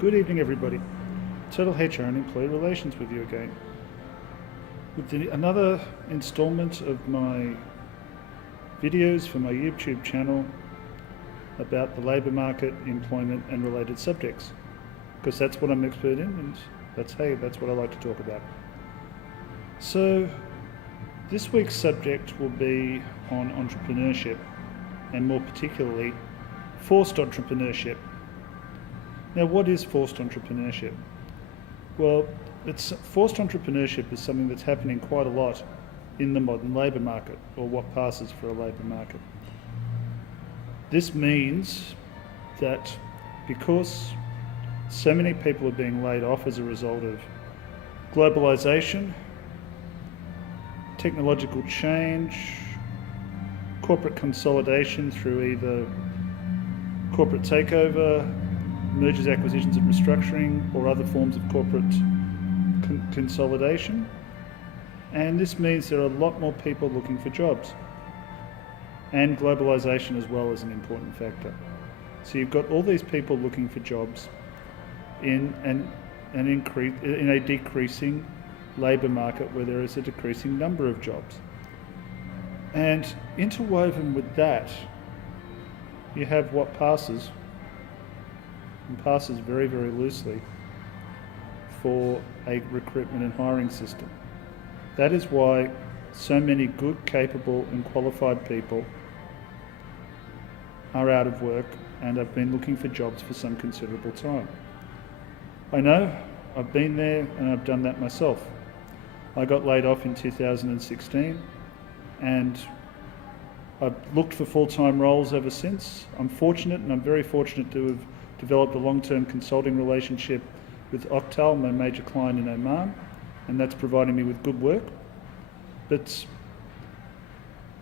Good evening, everybody. Total HR and Employee Relations with you again. With another installment of my videos for my YouTube channel about the labour market, employment and related subjects. Because that's what I'm expert in and that's what I like to talk about. So this week's subject will be on entrepreneurship and more particularly forced entrepreneurship. Now, what is forced entrepreneurship? Well, forced entrepreneurship is something that's happening quite a lot in the modern labour market, or what passes for a labour market. This means that because so many people are being laid off as a result of globalisation, technological change, corporate consolidation through either corporate takeover, mergers, acquisitions and restructuring, or other forms of corporate consolidation. And this means there are a lot more people looking for jobs. And globalisation as well is an important factor. So you've got all these people looking for jobs in a decreasing labour market where there is a decreasing number of jobs. And interwoven with that, you have what passes very, very loosely for a recruitment and hiring system. That is why so many good, capable and qualified people are out of work and have been looking for jobs for some considerable time. I know, I've been there and I've done that myself. I got laid off in 2016 and I've looked for full-time roles ever since. I'm fortunate, and I'm very fortunate to have developed a long-term consulting relationship with Octal, my major client in Oman, and that's providing me with good work. But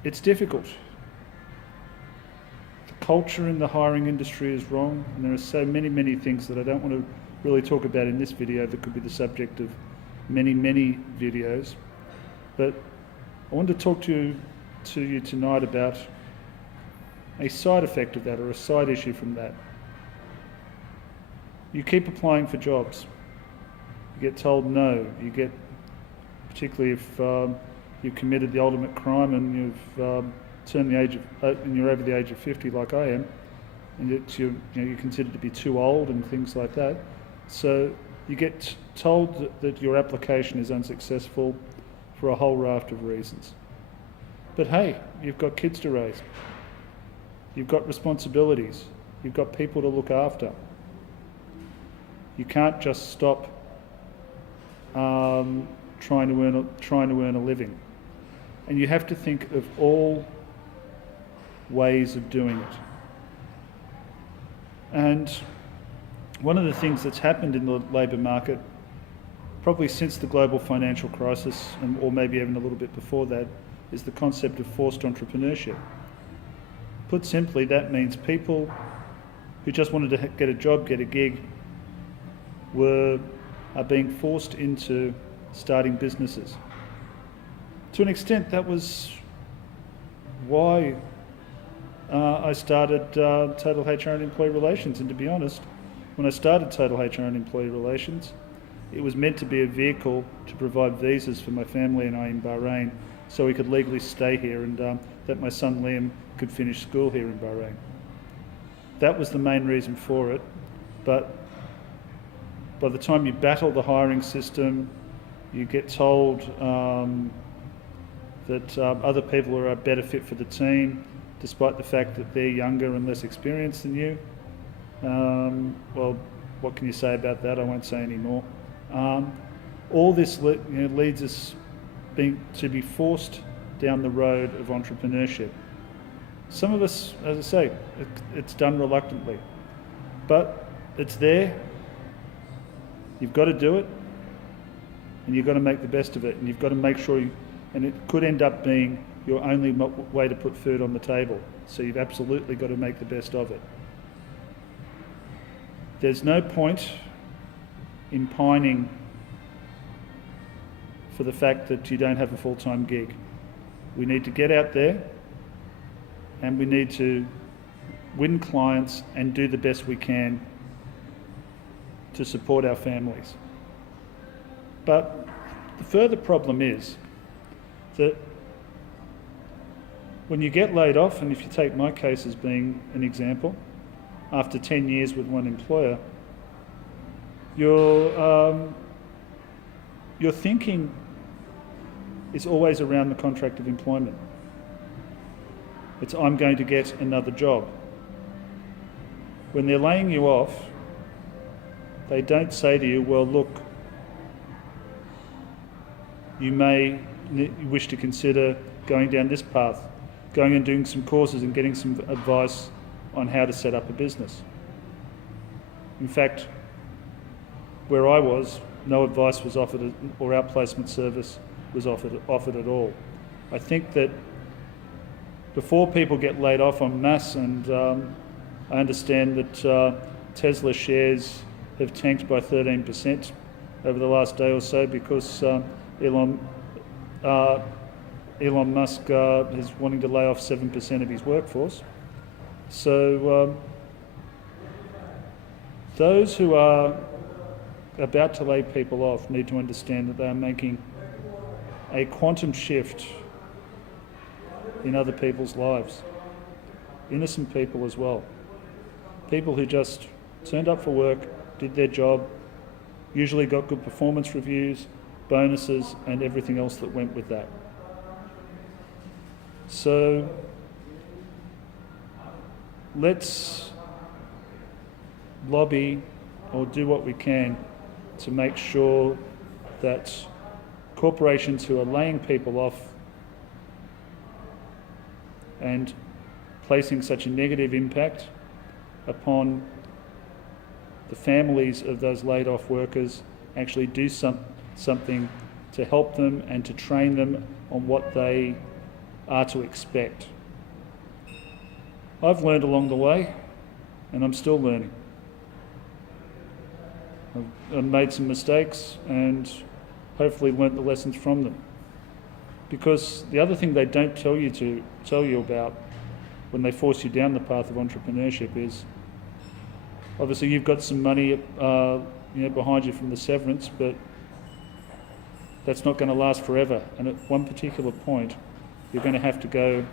it's difficult. The culture in the hiring industry is wrong, and there are so many things that I don't want to really talk about in this video that could be the subject of many videos. But I want to talk to you tonight about a side effect of that, or a side issue from that. You keep applying for jobs. You get told no. You get, particularly if you've committed the ultimate crime and you've turned the age of, and you're over the age of 50 like I am, and you're considered to be too old and things like that. So you get told that your application is unsuccessful for a whole raft of reasons. But hey, you've got kids to raise. You've got responsibilities. You've got people to look after. You can't just stop trying to earn a living. And you have to think of all ways of doing it. And one of the things that's happened in the labour market, probably since the global financial crisis, or maybe even a little bit before that, is the concept of forced entrepreneurship. Put simply, that means people who just wanted to get a job, get a gig, are being forced into starting businesses. To an extent, that was why I started Total HR and Employee Relations. And to be honest, when I started Total HR and Employee Relations, it was meant to be a vehicle to provide visas for my family and I in Bahrain, so we could legally stay here and that my son Liam could finish school here in Bahrain. That was the main reason for it, but by the time you battle the hiring system, you get told that other people are a better fit for the team, despite the fact that they're younger and less experienced than you. Well, what can you say about that? I won't say any more. All this leads us to be forced down the road of entrepreneurship. Some of us, as I say, it's done reluctantly, but it's there. You've got to do it, and you've got to make the best of it, and you've got to make sure and it could end up being your only way to put food on the table. So you've absolutely got to make the best of it. There's no point in pining for the fact that you don't have a full-time gig. We need to get out there and we need to win clients and do the best we can to support our families. But the further problem is that when you get laid off, and if you take my case as being an example, after 10 years with one employer, your thinking is always around the contract of employment. It's, I'm going to get another job. When they're laying you off, they don't say to you, well, look, you may wish to consider going down this path, going and doing some courses and getting some advice on how to set up a business. In fact, where I was, no advice was offered or outplacement service was offered at all. I think that before people get laid off en masse, and I understand that Tesla shares have tanked by 13% over the last day or so because Elon Musk is wanting to lay off 7% of his workforce. So those who are about to lay people off need to understand that they are making a quantum shift in other people's lives. Innocent people as well. People who just turned up for work, did their job, usually got good performance reviews, bonuses, and everything else that went with that. So let's lobby or do what we can to make sure that corporations who are laying people off and placing such a negative impact upon the families of those laid off workers actually do something to help them and to train them on what they are to expect. I've learned along the way, and I'm still learning. I've made some mistakes and hopefully learnt the lessons from them. Because the other thing they don't tell you about when they force you down the path of entrepreneurship is, obviously you've got some money behind you from the severance, but that's not going to last forever. And at one particular point, you're going to have to go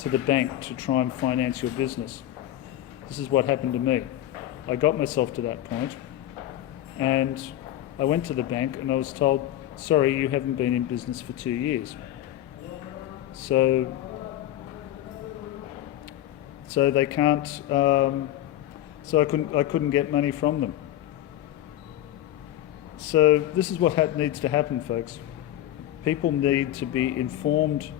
to the bank to try and finance your business. This is what happened to me. I got myself to that point, and I went to the bank and I was told, sorry, you haven't been in business for 2 years. So they can't, so I couldn't get money from them. So this is what needs to happen, folks. People need to be informed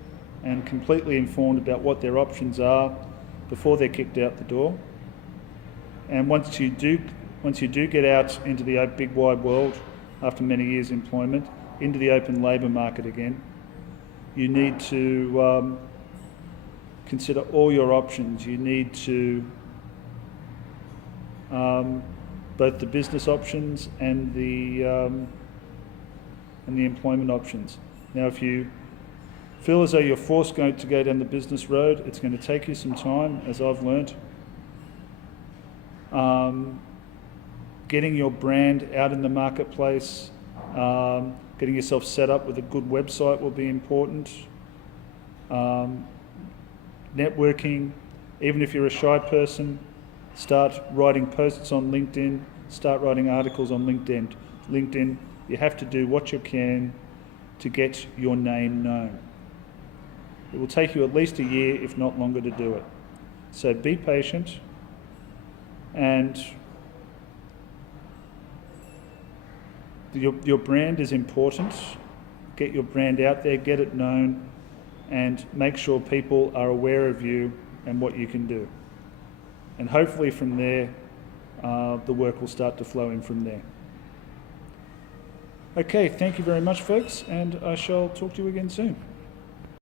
and completely informed about what their options are before they're kicked out the door. And once you do get out into the big wide world after many years' employment, into the open labour market again, you need to consider all your options. You need to both the business options and the employment options. Now, if you feel as though you're forced to go down the business road, it's going to take you some time, as I've learnt. Getting your brand out in the marketplace, getting yourself set up with a good website will be important. Networking, even if you're a shy person, start writing posts on LinkedIn, start writing articles on LinkedIn. You have to do what you can to get your name known. It will take you at least a year, if not longer, to do it. So be patient, and your brand is important. Get your brand out there, get it known, and make sure people are aware of you and what you can do. And hopefully from there, the work will start to flow in from there. Okay, thank you very much, folks, and I shall talk to you again soon.